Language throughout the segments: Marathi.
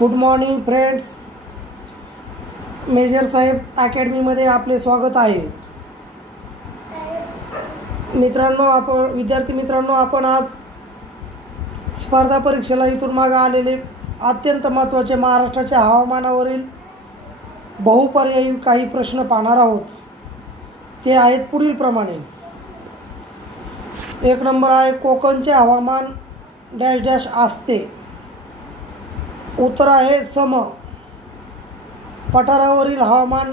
गुड मॉर्निंग फ्रेंड्स, मेजर साहेब अकॅडमीमध्ये आपले स्वागत आहे. विद्यार्थी मित्रांनो, आपण आज स्पर्धा परीक्षेला इथून मागे आलेले अत्यंत महत्त्वाचे महाराष्ट्राच्या हवामानावरील बहुपर्यायी काही प्रश्न पाहणार आहोत. ते आहेत पुढील प्रमाणे. 1 नंबर आहे, कोकणचे हवामान डॅश डॅश असते. उत्तर आहे सम. पठारावरील हवामान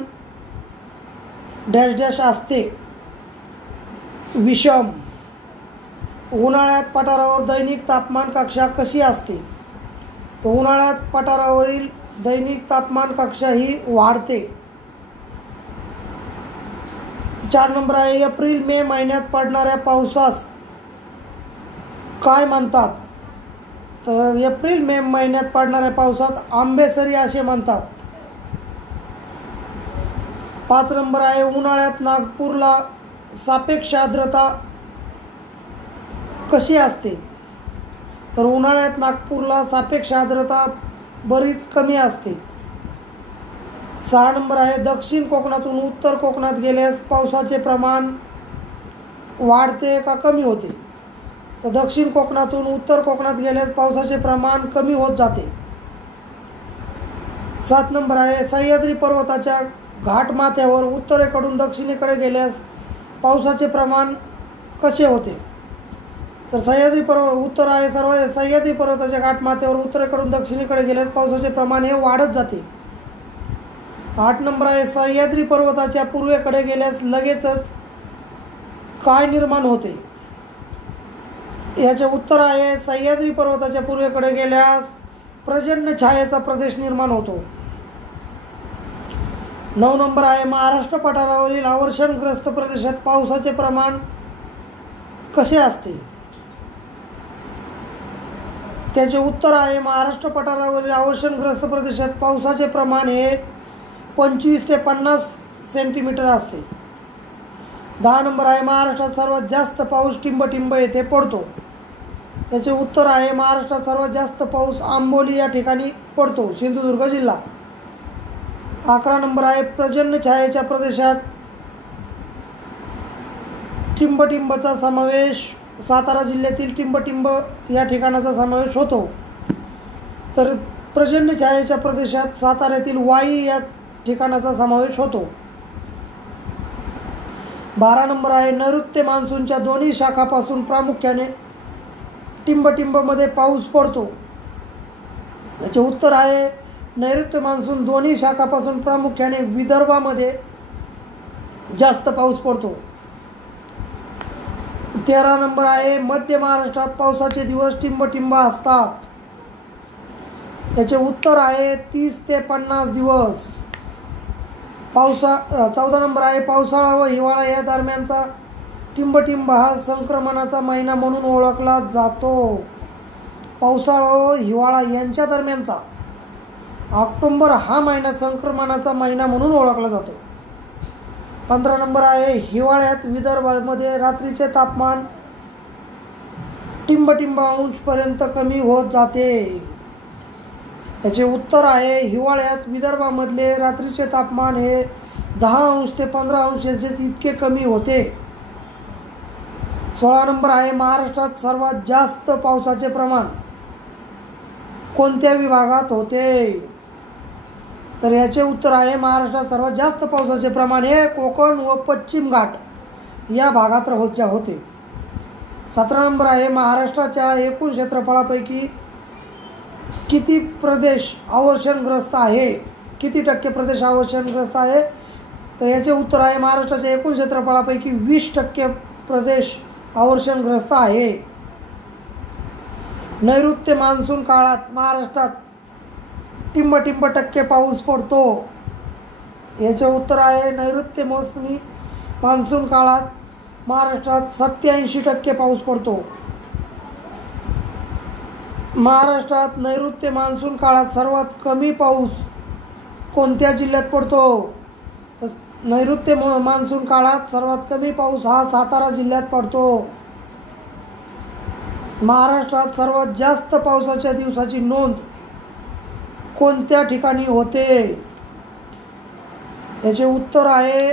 डॅश डॅश असते, विषम. उन्हाळ्यात पठारावर दैनिक तापमान कक्षा कशी असते? तर उन्हाळ्यात पठारावरील दैनिक तापमान कक्षा ही वाढते. 4 नंबर आहे, एप्रिल मे महिन्यात पडणाऱ्या पावसास काय म्हणतात? तर एप्रिल मे महिन्यात पडणाऱ्या पावसात आंबेसरी असे म्हणतात. 5 नंबर आहे, उन्हाळ्यात नागपूरला सापेक्ष आर्द्रता कशी असते? तर उन्हाळ्यात नागपूरला सापेक्ष आर्द्रता बरीच कमी असते. 6 नंबर आहे, दक्षिण कोकणातून उत्तर कोकणात गेल्यास पावसाचे प्रमाण वाढते का कमी होते? तर दक्षिण कोकणातून उत्तर कोकणात गेल्यास पावसाचे प्रमाण कमी होत जाते. 7 नंबर आहे, सह्याद्री पर्वताच्या घाटमाथ्यावर उत्तरेकडून दक्षिणेकडे गेल्यास पावसाचे प्रमाण कसे होते? तर सह्याद्री पर्वताच्या घाटमाथ्यावर उत्तरेकडून दक्षिणेकडे गेल्यास पावसाचे प्रमाण हे वाढत जाते. 8 नंबर आहे, सह्याद्री पर्वताच्या पूर्वेकडे गेल्यास लगेचच काय निर्माण होते? याचे उत्तर आहे, सह्याद्री पर्वताच्या पूर्वेकडे गेल्यास पर्जन्य छायेचा प्रदेश निर्माण होतो. 9 नंबर आहे, महाराष्ट्र पठारावरील अवर्षणग्रस्त प्रदेशात पावसाचे प्रमाण कसे असते? त्याचे उत्तर आहे, महाराष्ट्र पठारावरील अवर्षणग्रस्त प्रदेशात पावसाचे प्रमाण हे 25 ते 50 सेंटीमीटर असते. 10 नंबर आहे, महाराष्ट्रात सर्वात जास्त पाऊस टिंबटिंब येथे पडतो. त्याचे उत्तर आहे, महाराष्ट्रात सर्वात जास्त पाऊस आंबोली या ठिकाणी पडतो, सिंधुदुर्ग जिल्हा. 11 नंबर आहे, पर्जन्य छायेच्या प्रदेशात टिंबटिंबचा समावेश सातारा जिल्ह्यातील टिंबटिंब या ठिकाणाचा समावेश होतो. तर पर्जन्य छायेच्या प्रदेशात साताऱ्यातील वाई या ठिकाणाचा समावेश होतो. 12 नंबर आहे, नैऋत्य मान्सूनच्या दोन्ही शाखापासून प्रामुख्याने टिंबटिंबमध्ये पाऊस पडतो. याचे उत्तर आहे, नैऋत्य मान्सून दोन्ही शाखापासून प्रामुख्याने विदर्भामध्ये जास्त पाऊस पडतो. 13 नंबर आहे, मध्य महाराष्ट्रात पावसाचे दिवस टिंबटिंब असतात. याचे उत्तर आहे 30 ते 50 दिवस. 14 नंबर आहे, पावसाळा व हिवाळा या दरम्यानचा टिंबटिंब हा संक्रमणाचा महिना म्हणून ओळखला जातो. पावसाळा व हिवाळा यांच्या दरम्यानचा ऑक्टोबर हा महिना संक्रमणाचा महिना म्हणून ओळखला जातो. 15 नंबर आहे, हिवाळ्यात विदर्भामध्ये रात्रीचे तापमान टिंबटिंब अंशपर्यंत कमी होत जाते. याचे उत्तर आहे, हिवाळ्यात विदर्भामधले रात्रीचे तापमान हे 10 अंश ते 15 अंश सेल्सिअस इतके कमी होते. 16 नंबर आहे, महाराष्ट्रात सर्वात जास्त पावसाचे प्रमाण कोणत्या विभागात होते? तर याचे उत्तर आहे, महाराष्ट्रात सर्वात जास्त पावसाचे प्रमाण हे कोकण व पश्चिम घाट या भागात होते. 17 नंबर आहे, महाराष्ट्राच्या एकूण क्षेत्रफळापैकी किती प्रदेश अवर्षणग्रस्त आहे? किती टक्के प्रदेश अवर्षणग्रस्त आहे? तर याचे उत्तर आहे, महाराष्ट्राच्या एकूण क्षेत्रफळापैकी 20% प्रदेश अवर्षणग्रस्त आहे. नैऋत्य मान्सून काळात महाराष्ट्रात टिंबटिंब टक्के पाऊस पडतो. याचे उत्तर आहे, नैऋत्य मोसमी मान्सून काळात महाराष्ट्रात 87% पाऊस पडतो. महाराष्ट्रात नैऋत्य मान्सून काळात सर्वात कमी पाऊस कोणत्या जिल्ह्यात पडतो? तर नैऋत्य मान्सून काळात सर्वात कमी पाऊस हा सातारा जिल्ह्यात पडतो. महाराष्ट्रात सर्वात जास्त पावसाच्या दिवसाची नोंद कोणत्या ठिकाणी होते? याचे उत्तर आहे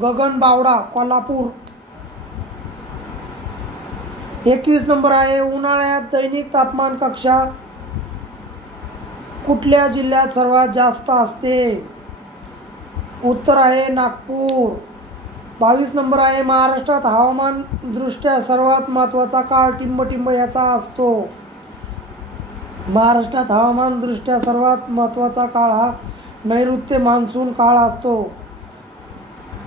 गगनबावडा, कोल्हापूर. 21 नंबर आहे उन्हाळ्यात दैनिक तापमान कक्षा कुठल्या जिल्ह्यात सर्वात जास्त असते? उत्तर आहे नागपूर. 22 नंबर आहे महाराष्ट्रात हवामान दृष्ट्या सर्वात महत्त्वाचा काळ टिंबटिंब याचा असतो. महाराष्ट्रात हवामान दृष्ट्या सर्वात महत्त्वाचा काळ हा नैऋत्य मान्सून काळ असतो,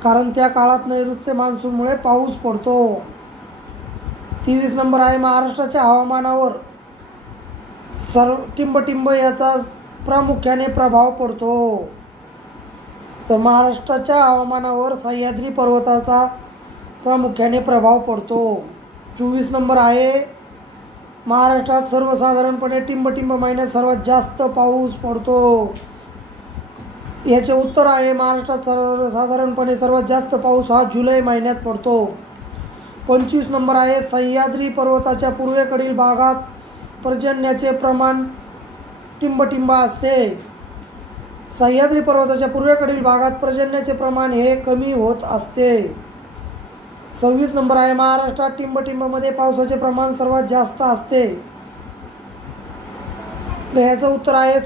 कारण त्या काळात नैऋत्य मान्सूनमुळे पाऊस पडतो. 23 नंबर आहे महाराष्ट्राच्या हवामानावर टिंबटिंब याचा प्रामुख्याने प्रभाव पडतो. तर महाराष्ट्राच्या हवामानावर सह्याद्री पर्वताचा प्रामुख्याने प्रभाव पडतो. 24 नंबर आहे महाराष्ट्रात सर्वसाधारणपणे टिंबटिंब महिन्यात सर्वात जास्त पाऊस पडतो. याचे उत्तर आहे महाराष्ट्रात सर्वसाधारणपणे सर्वात जास्त पाऊस हा जुलै महिन्यात पडतो. 25 नंबर आहे सह्याद्री पर्वताच्या पूर्वेकडील भागात पर्जन्याचे प्रमाण टिंबटिंब असते. सह्याद्री पर्वताच्या पूर्वेकडील भागात पर्जन्याचे प्रमाण हे कमी होत असते. 26 नंबर आहे महाराष्ट्रात टिंबटिंबमध्ये पावसाचे प्रमाण सर्वात जास्त असते. तर याचं उत्तर आहे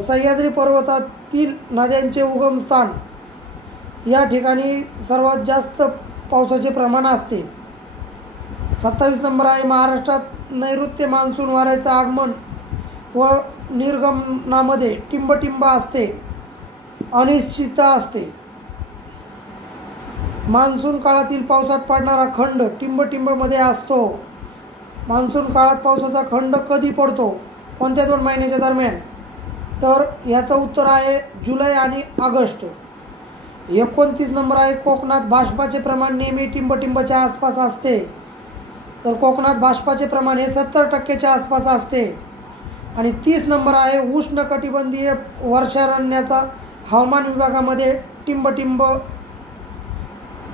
सह्याद्री पर्वतातील नद्यांचे उगमस्थान या ठिकाणी सर्वात जास्त पावसाचे प्रमाण असते. 27 नंबर आहे महाराष्ट्रात नैऋत्य मान्सून वाऱ्याचे आगमन व निर्गमनामध्ये टिंबटिंब असते, अनिश्चितता असते. मान्सून काळातील पावसात पडणारा खंड टिंबटिंबमध्ये असतो. मान्सून काळात पावसाचा खंड कधी पडतो? कोणत्या 2 महिन्याच्या दरम्यान? तर याचं उत्तर आहे जुलै आणि ऑगस्ट. 29 नंबर आहे कोकणात बाष्पाचे प्रमाण नेहमी टिंबटिंबच्या आसपास असते. तर कोकणात बाष्पाचे प्रमाण हे 70% आसपास असते. आणि 30 नंबर आहे उष्णकटिबंधीय वर्षारण्याचा हवामान विभागामध्ये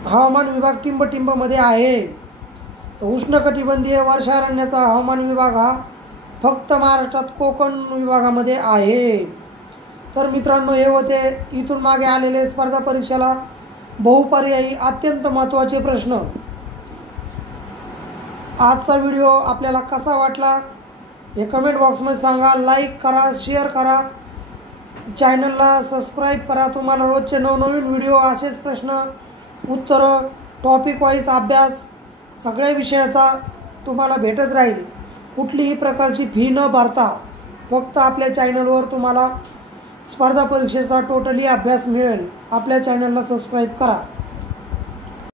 हवामान विभाग टिंबटिंबमध्ये आहे. तर उष्णकटिबंधीय वर्षारण्याचा हवामान विभाग हा फक्त महाराष्ट्रात कोकण विभागामध्ये आहे. तर मित्रांनो, हे होते इथून मागे आलेले स्पर्धा परीक्षेला बहुपर्यायी अत्यंत महत्त्वाचे प्रश्न. आजचा व्हिडिओ आपल्याला कसा वाटला हे कमेंट बॉक्समध्ये सांगा. लाईक करा, शेअर करा, चॅनलला सबस्क्राईब करा. तुम्हाला रोजचे नवनवीन व्हिडिओ, असेच प्रश्न उत्तरं, टॉपिक वाईज अभ्यास सगळ्या विषयाचा तुम्हाला भेटत राहील. कुठलीही प्रकारची फी न भरता फक्त आपल्या चॅनलवर तुम्हाला स्पर्धा परीक्षेचा टोटली अभ्यास मिळेल. आपल्या चॅनलला सबस्क्राईब करा.